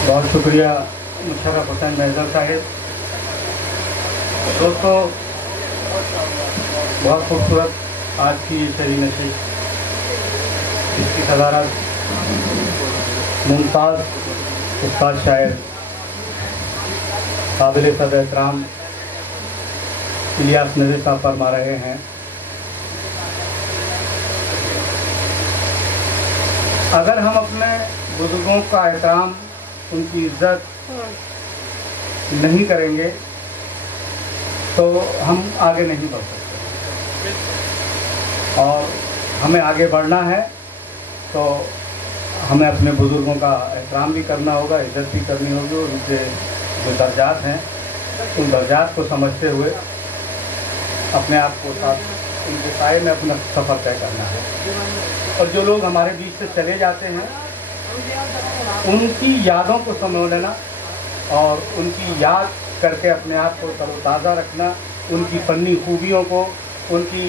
बहुत शुक्रिया मुशर्रफ हुसैन महज़र साहिब। दोस्तों, बहुत खूबसूरत आज की ये शरी नशिश, इसकी सदारत मुमताज़ उस्ताद शायर काबिल सद एहतराम इलियास नज़ीर साहब फरमा रहे हैं। अगर हम अपने बुजुर्गों का एहतराम, उनकी इज्जत नहीं करेंगे तो हम आगे नहीं बढ़ सकते, और हमें आगे बढ़ना है तो हमें अपने बुजुर्गों का एहतराम भी करना होगा, इज्जत भी करनी होगी, और उनके जो दर्जात हैं उन दर्जात को समझते हुए अपने आप को साथ उनके साए में अपना सफ़र तय करना है। और जो लोग हमारे बीच से चले जाते हैं उनकी यादों को समझ लेना और उनकी याद करके अपने आप को तरोताज़ा रखना, उनकी फ़नी खूबियों को, उनकी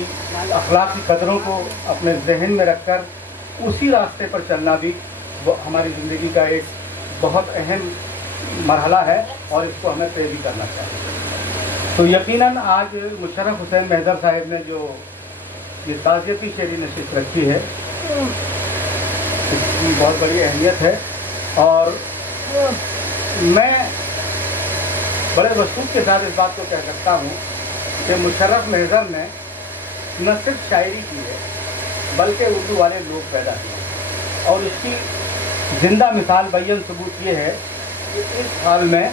अखलाकी कदरों को अपने जहन में रखकर उसी रास्ते पर चलना भी हमारी ज़िंदगी का एक बहुत अहम मरहला है, और इसको हमें तय भी करना चाहिए। तो यकीनन आज मुशर्रफ हुसैन महज़र साहिब ने जो ये ताज़ियती शेरी नशिश रखी है, इसकी बहुत बड़ी अहमियत है। और मैं बड़े वसूख के साथ इस बात को कह सकता हूँ कि मुशर्रफ महज़र ने न सिर्फ शायरी की है बल्कि उर्दू वाले लोग पैदा किए, और इसकी जिंदा मिसाल बय्यन सबूत ये है कि इस हाल में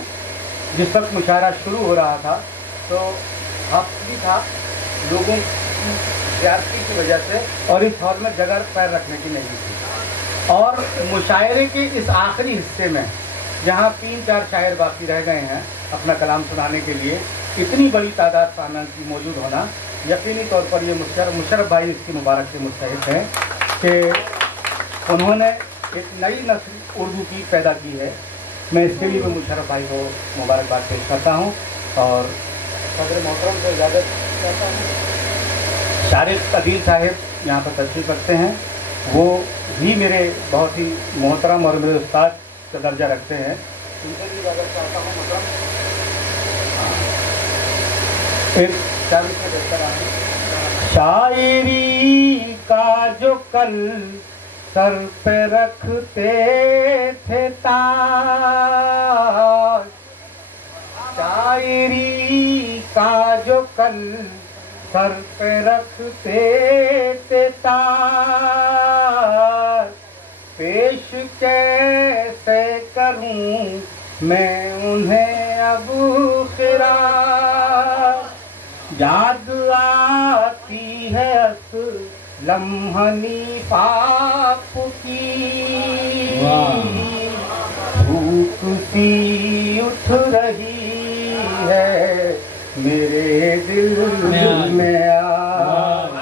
जिस वक्त मुशायरा शुरू हो रहा था तो हफ्त भी था लोगों की ज़्यादती की वजह से, और इस हॉल में जगह पैर रखने की नहीं थी। और मुशायरे के इस आखिरी हिस्से में जहाँ 3-4 शायर बाकी रह गए हैं अपना कलाम सुनाने के लिए, इतनी बड़ी तादाद सामने की मौजूद होना यकीनी तौर पर ये मुशर्रफ भाई इसकी मुबारक से मुस्तहिक हैं कि उन्होंने एक नई नस्ल उर्दू की पैदा की है। मैं इसके लिए भी मुशर्रफ भाई को मुबारकबाद पेश करता हूँ और सदर मोहतरम से इजाज़त चाहता हूँ। शारिक अदील साहिब यहाँ पर तशरीफ़ रखते हैं, वो भी मेरे बहुत ही मोहतरम और मेरे उस्ताद का दर्जा रखते हैं, उनसे भी इजाज़त चाहता हूँ मोहतरम। एक शायरी का जो कल सर पे रखते थे ताज, शायरी का जो कल सर पे रखते थे ताज, पेश कैसे करूं मैं उन्हें अब खिराज, याद आती है लम्हनी पाप की, धूप सी उठ रही है मेरे दिल में आज,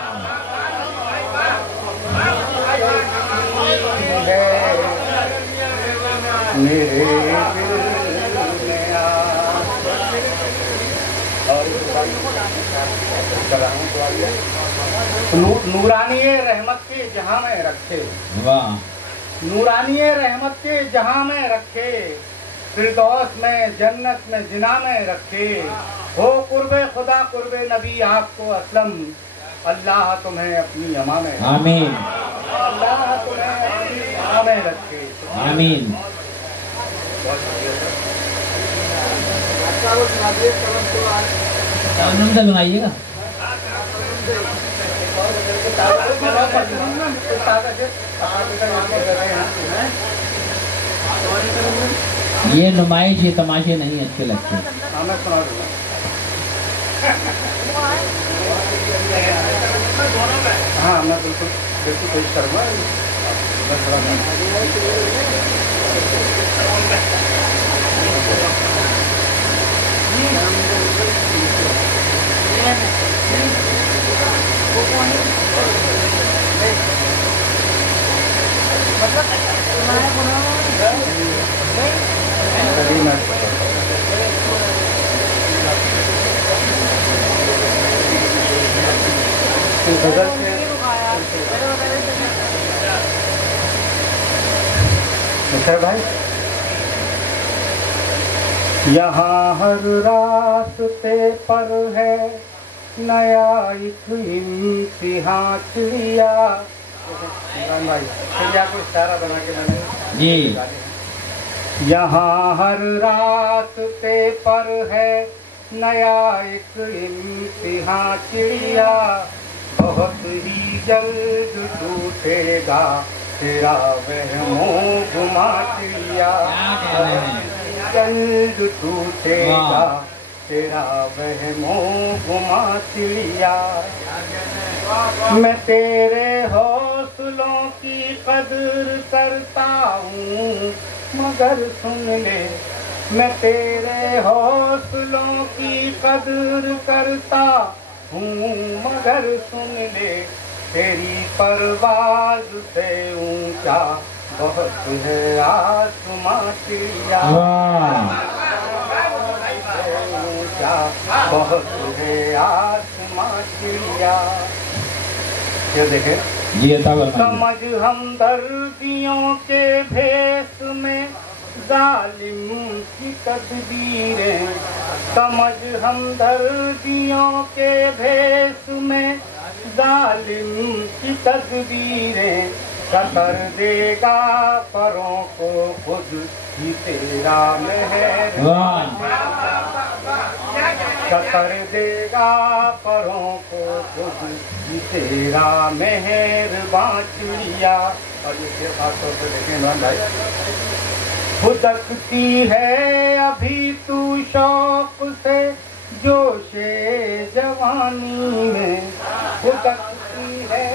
मेरे दिल में आज। और नूरानिये रहमत के जहां में रखे, वाह, नूरानिये रहमत के जहां में रखे, फिरदौस में जन्नत में जिना में रखे, हो कुर्बे खुदा कुर्बे नबी आपको असलम, अल्लाह तुम्हें अपनी अमा में, आमीन, अल्लाह तुम्हें अपनी अमा में रखे, आमीन। सुनाइएगा। ये नुमाइश, ये तमाशे नहीं अच्छे लगते। हाँ, मैं बिल्कुल बिल्कुल कोशिश करूँगा। भाई यहाँ हर रास्ते पर है नया एक इम्तिहान चिड़िया। चिड़िया को इशारा बना के मैंने जी। यहाँ हर रास्ते पर है नया एक इम्तिहान चिड़िया, बहुत ही जल्द टूटेगा तेरा वहमो गुमा चिड़िया, जल्द टूटेगा तेरा वहमो गुमा चिड़िया। मैं तेरे हौसलों की कदर करता हूँ मगर सुन ले, मैं तेरे हौसलों की कदर करता हूँ मगर सुन ले, तेरी परवाज़ से ऊंचा बहुत है आसमां चिड़िया, ऊंचा बहुत है आसमां चिड़िया। ये देखे जी। समझ हमदर्दियों के भेष में जालिम की तदबीरें, समझ हमदर्दियों के भेष में जालिम की तदबीरें, कतर देगा परों को खुद ही तेरा मेहरबान, कतर देगा परों को खुद ही तेरा मेहरबान चिड़िया। और इसके खास तौर पर देखें इमरान भाई, फुदकती है अभी तू शौक से जोशे जवानी में, फुदकती है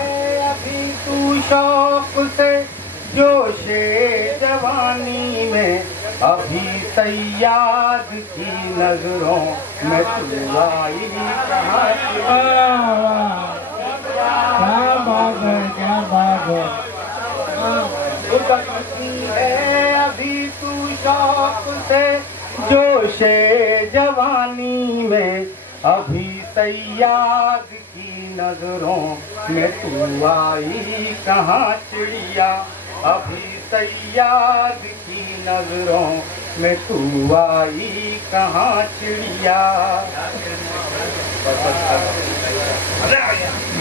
अभी तू शौक से जोशे जवानी में, अभी सैयाद की नजरों में तू आई कहाँ क्या बात है, क्या बात है। फुदकती है अभी तू शौक से जोशे जवानी में, अभी सैयाद की नजरों में तू आई कहाँ चिड़िया, अभी सैयाद की नजरों में तू आई कहाँ चिड़िया।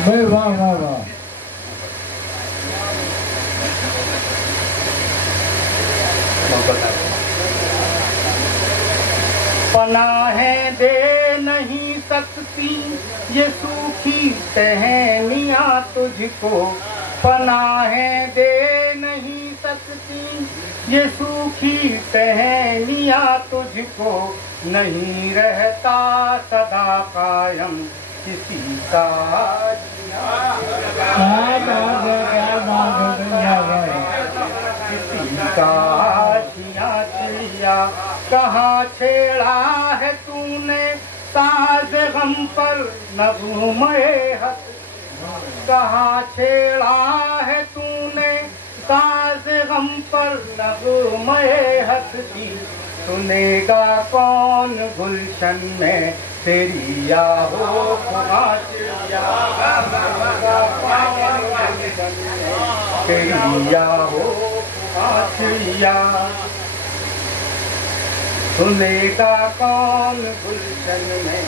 वाह वाह वाह। पनाहें दे नहीं सकती ये सूखी टहनियाँ तुझको, पनाहें दे नहीं सकती ये सूखी टहनियाँ तुझको, नहीं रहता सदा कायम किसी का किसी का चिड़िया। कहाँ छेड़ा है तूने साज गम पर नगमे हक, कहाँ छेड़ा है तूने साज गम पर नगमे हक की, सुनेगा कौन गुलशन में तेरी याहो कहाँ चिड़िया, तेरी याहो कहाँ चिड़िया, सुनेगा कौन गुलशन में।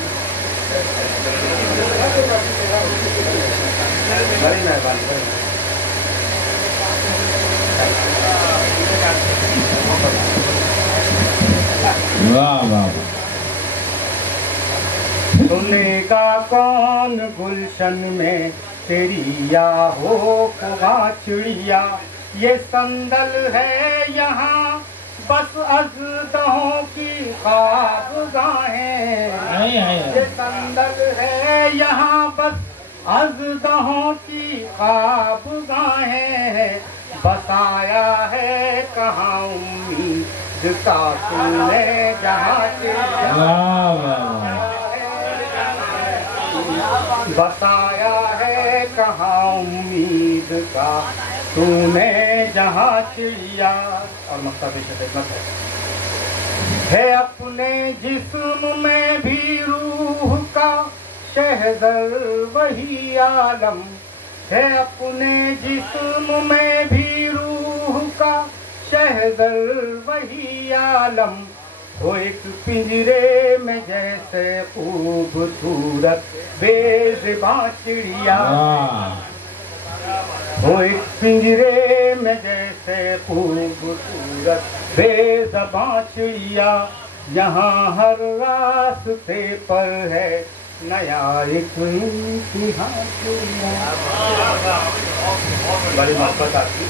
बड़ी मेहरबानी। वाह वाह। सुनेगा कौन गुलशन में तेरी याहो कहाँ चिड़िया, ये संदल है यहाँ बस अज़दहों की ख्वाबगाहें, ये संदल है यहाँ बस अज़दहों की ख्वाबगाहें, बसाया है कहाँ उम्मीद का तूने जहाँ बसाया है कहाँ उम्मीद का तूने जहाँ चिड़िया। और मकसद खिदमत है अपने जिस्म में भी रूह का शहज़र वही आलम, है अपने जिस्म में भी रूह का शहज़र वही आलम, वो एक पिंजरे में जैसे खूबसूरत बेज़ुबां चिड़िया, वो एक पिंजरे में जैसे खूबसूरत बेज़ुबां चिड़िया, यहाँ हर रास्ते पर है नया एक इम्तिहान चिड़िया। बड़ी मोहब्बत आपकी।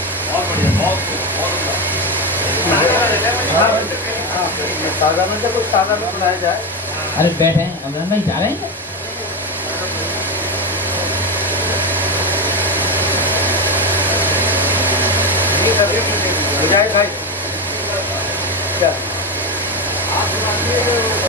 ताज़ा में कुछ ताज़ा में सुनाया जाए। अरे बैठे अमरान भाई, जा रहे हैं? मुजाहिद भाई क्या